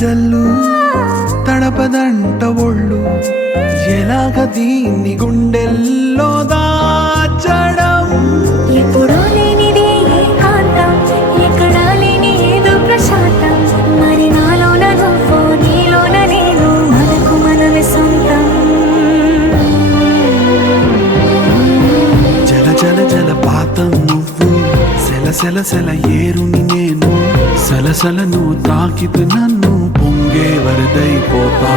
జల్లు తడపదంట ఒళ్ళు ఎలాగ దీన్ని గుండెల్లో దాచడం ఎప్పుడూ లేనిది ఏకాంతం ఎక్కడా లేని ఏదో ప్రశాంతం మరి నాలోన నువ్వు నీలోన నేను మనకు మనమే సొంతం జల జల జలపాతం నువ్వు సెల సెల సెల ఏరుని నేను సలసల నువ్వు తాకితు నన్ను పొంగే వరదైపోతా